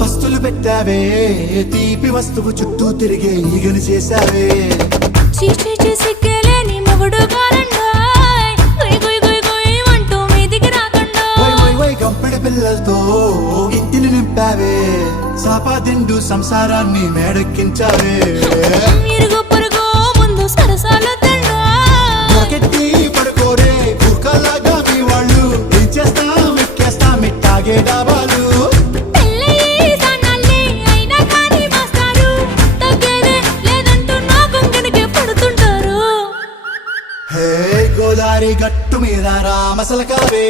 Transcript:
పస్తులు పెట్టావే తీపి వస్తువు చుట్టూ తిరిగే ఈగని చేసావే సిగ్గలేని మొగుడు అంటూ మీదికి రాకుండా గంపెడి పిల్లలతో ఇంటిని నింపావే సాపాదిండు సంసారాన్ని మేడెక్కించావే ఇరుగు పొరుగు ముందు సరసాల కెట్టి పడుకోరే కుక్కలాగా మీ వాళ్ళు ఏం చేస్తాం ఎక్కేస్తాం ఇట్టాగే డాబాలు గోదారి గట్టు మీద రామసలకావే